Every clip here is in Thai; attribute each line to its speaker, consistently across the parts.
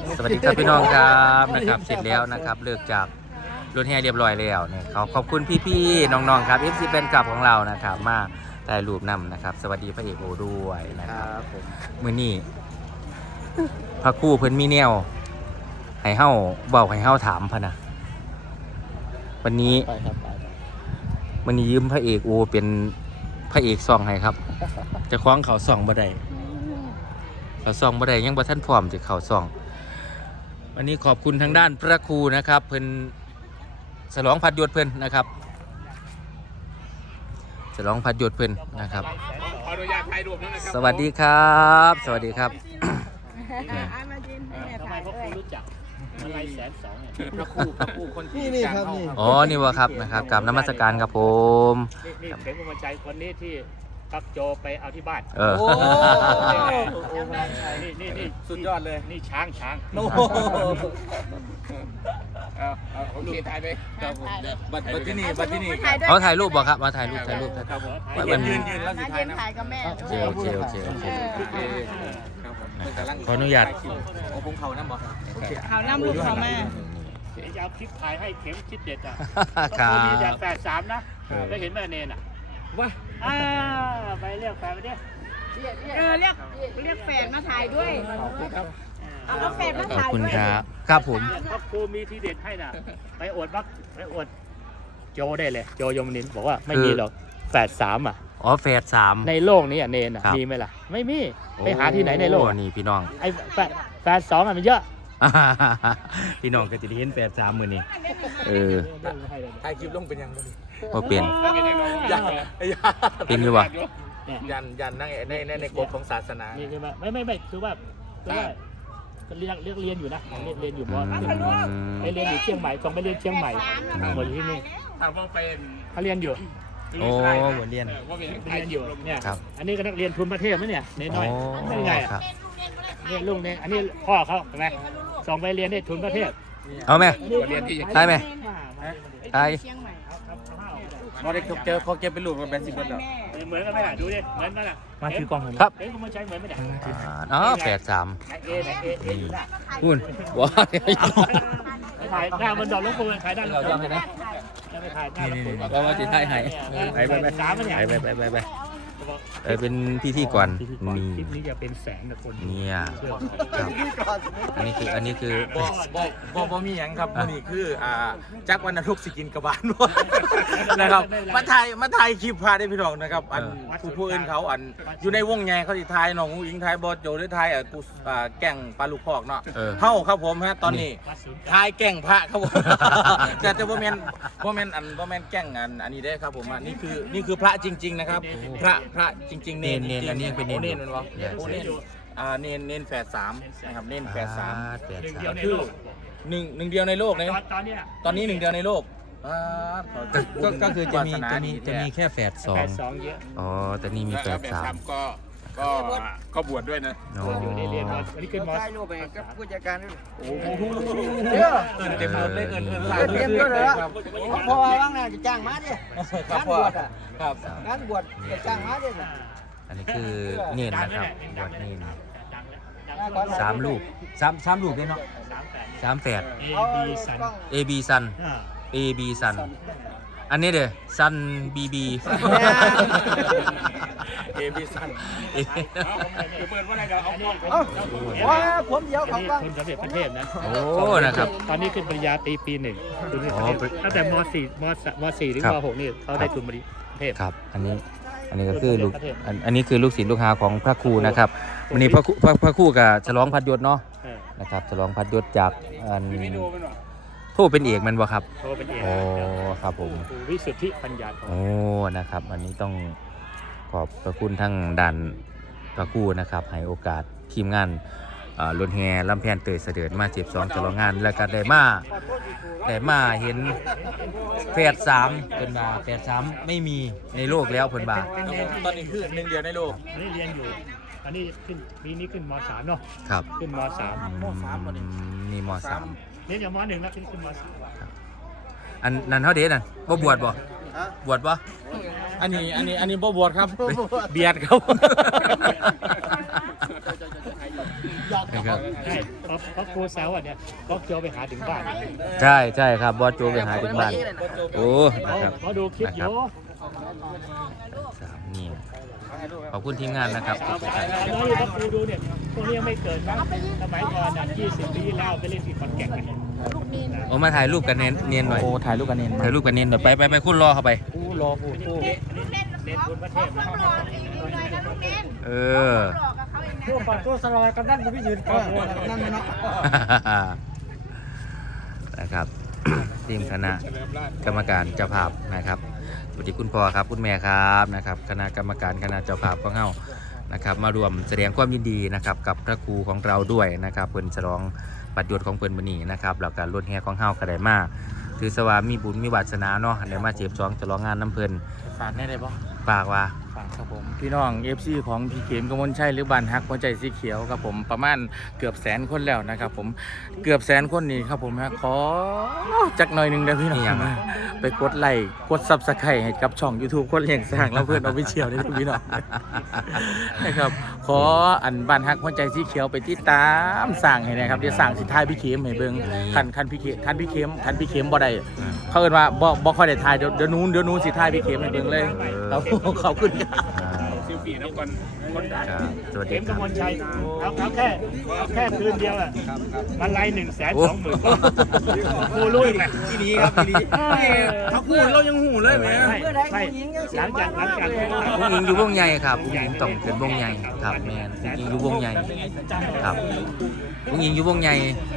Speaker 1: สวัสดีครับพี่น้องครับนะครับเสร็จแล้วนะครับเลิกจากรถแห่เรียบร้อยแล้วเนี่ยขอบคุณพี่ๆน้องๆครับ FC แฟนคลับของเรานะครับมาได้รูปนำนะครับสวัสดีพระเอกโอด้วยนะครับมื้อนี้พระครู่เพิ่นมีแนวให้เฮาบอกให้เฮาถามพะนะวันนี้ยืมพระเอกโอเป็นพระเอกซองให้ครับจะคล้องเขาซองบ่ได้เขาซองบ่ได้ยังบ่ทันพร้อมจะเขาซองวันนี้ขอบคุณทางด้านพระครูนะครับเพิ่นฉลองพัดยศเพิ่นนะครับฉลองพัดยศเพิ่นนะครับสวัสดีครับสวัสดีครับ
Speaker 2: อะไร120,000เนี่ยพระครูคนที่
Speaker 3: นี่ครับนี่
Speaker 1: อ๋อนี่วะครับนะครับกราบนมัสการครับผม
Speaker 2: นี่เข็มกำลังใจคนนี้ที่กับโจไปเอาที่บ้าน
Speaker 1: โอ้
Speaker 2: นี่สุดยอดเลยนี่ช้าง
Speaker 3: โอ้
Speaker 2: โอเคถ่ายไปบัตรที่นี่
Speaker 1: เขาถ่ายรูปบอกครับมาถ่ายรูป
Speaker 2: ครับยืนแล้วสุดท้ายนะ
Speaker 4: ถ่ายกับแม่
Speaker 1: โอเคขออนุญาต
Speaker 2: ผมเขาน้ำบ่
Speaker 4: เขานำลูกเขามา
Speaker 2: จะเอาคลิปถ่ายให้เข็มคิดเด็ดอ่ะ
Speaker 1: ครับ
Speaker 2: มีแบบ83นะได้เห็นแม่เนนอ่ะว่าไปเรียกแฟนมาดิ
Speaker 4: เรียกแฟนมาถ่ายด้วยเอาแฟนมา
Speaker 1: ขอบ
Speaker 4: ถ่าย
Speaker 1: คุณ
Speaker 4: ด้วย
Speaker 1: ครับครับผม
Speaker 2: พระครูมีทีเด็ดให้น่ะไปอวดโจได้เลยโจยมนินบอกว่าไม่มีหรอก83อ่ะ
Speaker 1: อ๋อแฝด3
Speaker 2: ในโลกนี้อ่ะเนนอ่ะมีไหมล่ะไม่มีไปหาที่ไหนในโลก
Speaker 1: นี่พี่น้อง
Speaker 2: ไอ้82อ่ะมันเยอะ
Speaker 1: พี่น้องก็จะได้เห็น83มื้อนี้
Speaker 3: ถ่ายคลิปลงเป็นยังไง
Speaker 1: บ่เป็น
Speaker 3: ยัน
Speaker 1: เป็นอยู่บ่
Speaker 3: ยันนั่งในกฎของศาสนา
Speaker 2: นี่ใช่ไหมไม่คือว่าเรียนอยู่นะเรียนอยู่เพราะเรียนอยู่เชียงใหม่ต้องไปเรียนเชียงใหม่หมดที่นี่เขาเรียนอยู่
Speaker 1: โอ้เหมือนเรียน
Speaker 2: อยู่เนี่ย
Speaker 1: ครับ
Speaker 2: อันนี้ก็นักเรียนทุนประเทศไหมเนี่ยน้อยไม่ไง
Speaker 1: ครับ
Speaker 2: เนี่ยลุงเนี่ยอันนี้พ่อเขาเห็นไหมส่งไปเรียนได้ทุนประเทศ
Speaker 1: เอาไหมใช่ไหมใช่
Speaker 3: พอได้เขาเก็บเป็นรูปมาเป็น10 แล้ว
Speaker 2: เหมือนกันไหมล่ะดูดิเหมือนกันล่ะ
Speaker 3: มาถือกล้อง
Speaker 1: ครับ
Speaker 2: เอ๊ะคุณมาใช้เหมือนไหมเนี่ย
Speaker 1: อ๋อ83
Speaker 2: อยู่หน้า
Speaker 1: คุณว้า
Speaker 2: ไปถ่ายหน้ามันดอกลูกปูนถ่ายด้านหลังจะไปถ่ายหน้าลูกปูน
Speaker 1: เรามาติดท้ายให้ไปเป็นพิธีก่อนนี่
Speaker 2: คลิปนี้จะเป็นแสนคน
Speaker 1: เนี่ยครับอันนี้คือ
Speaker 3: บ่มีหยังครับนี่คือจักวันนรกสิกินกระบาลนะครับมาถ่ายคลิปพาได้พี่น้องนะครับอันผู้อื่นเขาอันอยู่ในวงแงเขาสิถ่ายน้องอิงถ่ายบอสโจหรือถ่ายแก่งปลาลูกพอกเนาะเฮาครับผมฮะตอนนี้ถ่ายแก่งพระครับผมแต่บ่แม่นแก่งอันนี้ได้ครับผมนี่คือพระจริงๆนะครับพระจริงๆเนน
Speaker 1: อันนี้เป็นเนน
Speaker 3: เนนมันวะเนนแฝด3นะครับเนนแฝด3คือหนึ่งเดียวในโลกเลยตอนนี้1 เดียวในโลก
Speaker 1: ก็คือจะมีแค่แฝด2
Speaker 2: เยอะ
Speaker 1: อ๋อแต่นี่มีแฝด3
Speaker 3: ก็บวชด้วยนะ
Speaker 2: อยู่ในเรียนวันนี้ขึ้นมอส
Speaker 3: รูปไปกับผู้จัดการโอ้โหเต็มหมดเลยเต็มเลยครับพอว่างนะจะจ้างมาดิงานบวชอ่ะครับงานบวชจะจ้างมาดิ
Speaker 1: อันนี้คือเนนนะครับบวชเนน3 ลูก3 ลูกเลยเนาะ3 แฝด AB ซัน AB ซันอันนี้เด้อซัน BB
Speaker 3: AB ซัน
Speaker 2: เปิดว่าอะไรเดี๋ยวเอา
Speaker 3: ว่าผมเดียวของบ้าง
Speaker 2: ทุนสำเร็จประเทศนะ
Speaker 1: โอ้นะครับ
Speaker 2: ตอนนี้ขึ้นปริญญาตรีปี 1ตั้งแต่ม.4 ถึงม.6 นี่เขาได้ทุนประเทศ
Speaker 1: ครับอันนี้ก็คือลูกอันนี้คือลูกศิษย์ลูกหาของพระครูนะครับวันนี้พระครูกับฉลองพัดยศเนาะนะครับฉลองพัดยศจากโทษเป็นเอกมันบ่ครับ
Speaker 2: โทษเป็นเอก
Speaker 1: โอ้ครับผม
Speaker 2: วิสุทธิปัญญาโอ้
Speaker 1: นะครับอันนี้ต้องขอบพระคุณทั้งด่านพระครูนะครับให้โอกาสทีมงานรถแห่ลำแพนเตยเสด็จมา12ฉลองงานแล้วก็ได้มาเห็นแฝด3เป็นบาแฝด3ไม่มีในโลกแล้วเพิ่นบา
Speaker 3: ตอนนี้คือ1 เดียวในโลก
Speaker 2: อันนี้เรียนอยู่อันนี้ขึ้นปีนี้ขึ้นม.3 เนาะ
Speaker 1: ครับ
Speaker 2: ขึ้นม.3
Speaker 1: นี่ม.3
Speaker 2: นี่อย่างม.1แล้วขึ้นม
Speaker 1: .3 อันนั้นเท่าเด็ดน่ะบ่บวชบ่บวชบ่
Speaker 3: อันนี้บ่บวชครับเบียดเขาหยอก
Speaker 1: นะครับ
Speaker 2: ใช่เพราะครูแซวอ่ะเนี่ยก็โจไปหาถึงบ้าน
Speaker 1: ใช่ใช่ครับบอสโจไปหาถึงบ้านโอ้นะครับ
Speaker 2: เขาดูคลิปอยู่
Speaker 1: สามนี่ขอบคุณทีมงานนะครับ
Speaker 2: ครับแล้วถ้าครูดูเนี่ยพวกนี้ยังไม่เกิดนะสมัยก่อนน่ะ20 ปีแล้วไปเล่นที่ขอนแก่นกัน
Speaker 1: โอ้มาถ่ายรูปกันเนียนหน่อย
Speaker 3: โอ้ถ่ายรูปกันเอง
Speaker 1: ถ่ายรูปกันเนียนหน่อยไปคุณรอเข้าไป
Speaker 3: ผู้รอผู้
Speaker 2: เล่นบนประเทศ
Speaker 4: ความหล่อเองอยู่หน่อยนะลูกเน้น
Speaker 1: เออ
Speaker 4: หล่อกับเขาเองนะ
Speaker 2: ตัวปัดตัวสลอยกันนั่นกูไม่ยืนก่อนนั่นเนาะ
Speaker 1: นะครับ ทีมคณะกรรมการเจ้าภาพนะครับสวัสดีคุณพ่อครับคุณแม่ครับนะครับคณะกรรมการคณะเจ้าภาพของเฮานะครับมารวมแสดงความยินดีนะครับกับพระครูของเราด้วยนะครับเพิ่นฉลองปัดยศของเพิ่นมื้อนี้นะครับแล้วก็รถแห่ของเฮาก็ได้มาถือสว่ามีบุญมีวาสนาเนาะได้มาเจ็บจองฉลองงานน้ำเพิ่น
Speaker 3: ฝากได้เลยปะ
Speaker 1: ฝากว่า
Speaker 3: ฝากครับผมพี่น้อง FC ของพี่เกมกมลชัยหรือบ้านฮักหัวใจสีเขียวครับผมประมาณเกือบ100,000 คนแล้วนะครับผมเกือบ100,000 คนนี่ครับผมฮะขอจักหน่อยหนึงได้พี่น้องนะไปกดไลค์กด Subscribe ให้กับช่อง YouTube คนเลี้ยงสร้างแล้วเพื่อนเอาไปเชียวได้พี่น้อง นะครับขออันบ้านฮักหัวใจสีเขียวไปติดตามสั่งให้นะครับเดี๋ยวสั่งสิท้ายพี่เข็มให้เบิ่งคันพี่เข็มบ่ได้เขาเอิ้นว่าบ่ค่อยได้ทายเดี๋ยวนู้นสิท้ายพี่เข็มให้เบิ่งเลยครับขอบคุณครับ
Speaker 2: ซิลฟี่น้ำกันคนดัง
Speaker 1: ครับสวัสดี
Speaker 2: เข็ม
Speaker 1: ค
Speaker 2: ก
Speaker 1: รับ
Speaker 2: มลชัยเอาแค่คืนเดียวอ่ะมันไล่120,000ครูรู้อีกไหม
Speaker 3: ทีนี้ครับทีนี้เขาพูดเรายังหูเลยแหม
Speaker 2: ไม่หลังจาก
Speaker 1: วงยิงอยู่วงใหญ่ครับวงยิงต้องเป็นวงใหญ่ครับแมนวงยิงอยู่วงใหญ่ครับวงยิงอยู่วงใหญ่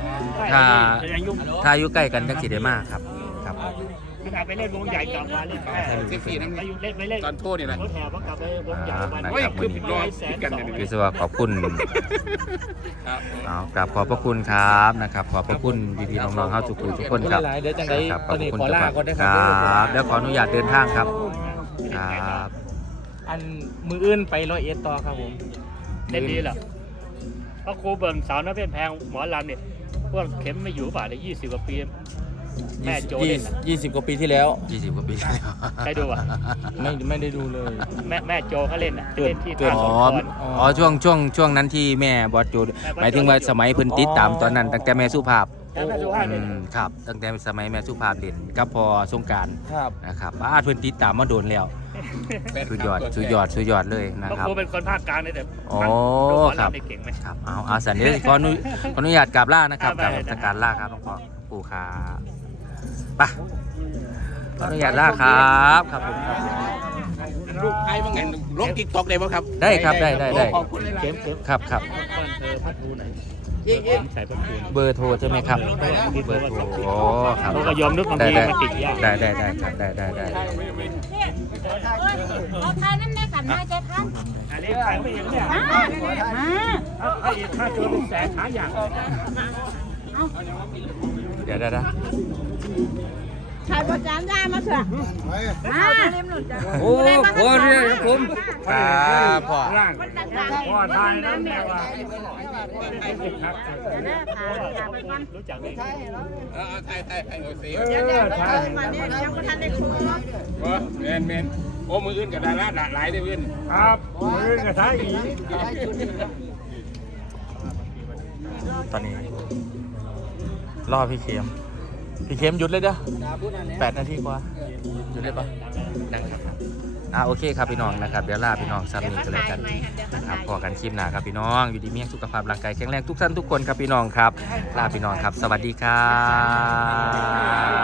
Speaker 1: ถ้าอยู่ใกล้กันจังสิได้มากครับครับ
Speaker 2: ขนาดไปเล่นวงใหญ่กลับมาเล่นแค่ซิลฟี่นั่นไปเล่นตอนโทษนี่นะรถแห่พอกลับไปวงใหญ่วันนี้คือ100,000,000
Speaker 1: คือสว่าขอบคุณเอากราบขอบพระคุณครับนะครับขอบพระคุณพี่ๆน้องๆเฮาทุกคนทุกคนครับ
Speaker 3: เดี๋ยวจังได
Speaker 1: ครับข
Speaker 3: ต
Speaker 1: อ
Speaker 3: อบ นนี้
Speaker 1: คุณ
Speaker 3: ขอลาก่อนนะ
Speaker 1: ค
Speaker 3: ค
Speaker 1: รั
Speaker 3: รับบ
Speaker 1: แล้วขออนุญาตเดินทางครับครับ
Speaker 3: อันมืออื่นไป101ต่อครับผม
Speaker 2: เล่นดีเหรอเพราะครูเบิ่งสาวน้ำเพชรแพงหมอลำเนี่ยพวกเข็มไม่อยู่ป่ะเลย20 กว่าปีแม่โจเล่น
Speaker 3: 20 กว่าปีที่แล้ว
Speaker 1: 20 กว่าปีแล้ว
Speaker 2: ใครดูอ่ะ
Speaker 3: ไม่ได้ดูเลย
Speaker 2: แม่โจเขาเล่นอ่ะเล่นที่
Speaker 3: เกิด
Speaker 2: ท่า
Speaker 1: อ๋
Speaker 2: ส
Speaker 1: อ
Speaker 2: มพร
Speaker 1: อ๋อช่วงนั้นที่แม่บอสโจหมายถึงว่าสมัยเพิ่นติดตามตอนนั้นตั้งแต่แม่สุภาพ
Speaker 2: แล้วแม่สุภาพเล่น
Speaker 1: ครับตั้งแต่สมัยแม่สุภาพเล่นกับพอสงกราร
Speaker 3: ครับ
Speaker 1: นะครับเพิ่นติดตามมาโดนแล้วสุดยอดเลยนะ
Speaker 2: เพราะ
Speaker 1: ครับ
Speaker 2: ครูเป็นคนภาคกลางเนี่ยแต่
Speaker 1: อ๋อ
Speaker 2: ดูหมอ
Speaker 1: ครับ
Speaker 2: ลำได้เก่งไหม
Speaker 1: ครับเอาสันนี้ขออนุญาตกราบลานะครับ
Speaker 2: ได้
Speaker 1: กราบ
Speaker 2: ได้
Speaker 1: การลาครับหลวงพ่อปู่ครับไปขออนุญาตลาครับครับผม
Speaker 3: ลูกใครบ้างไงลงติ๊กต็อกได้ป่ะครับ
Speaker 1: ได้ครับได้
Speaker 3: ขอบคุณเลย
Speaker 2: เข็ม
Speaker 1: ครับ
Speaker 2: เธอพัดทูไหนใส่พัดทู
Speaker 1: เบอร์โทรใช่ไหมครับเบอร์โทรอ๋อครับ
Speaker 2: เราก็ยอมนึกบางทีมันติดยาก
Speaker 1: ได้ครับได้
Speaker 4: เอาทายนั่นแน่กันมาใจพัน
Speaker 2: อันนี้ใครไม่เห็นเนี่ย ถ้าอีกค่าตัวเป็นแสนหาอย่าง
Speaker 1: เดี๋ยว
Speaker 4: ชายประจานยามาเถอะมาเรียมหนุนจ้ะ
Speaker 1: โอ้โหเนี่ยผมครับพ่อ
Speaker 2: ร่างพ่อทายนั่นแหละว่ารู้จักไหม
Speaker 3: ไทยโอซี
Speaker 4: เดี๋ยวมาเนี่ยยังไม่ทันได้คุยเนาะ
Speaker 3: แมนโอ้มืออื่นกับดาราหลายได้เว้น
Speaker 2: ครับมือกับท้ายอีก
Speaker 3: ตอนนี้รอพี่เข็มหยุดเลยเด้อ8 นาทีกว่าหยุดเลยปะ
Speaker 1: นั่งครับโอเคครับพี่น้องนะครับเดี๋ยวลาพี่น้องซ้ำนี้กันเลยกันนะครับพอกันคลิปหน้าครับพี่น้องอยู่ดีมีสุขภาพร่างกายแข็งแรงทุกท่านทุกคนครับพี่น้องครับลาพี่น้องครับสวัสดีครับ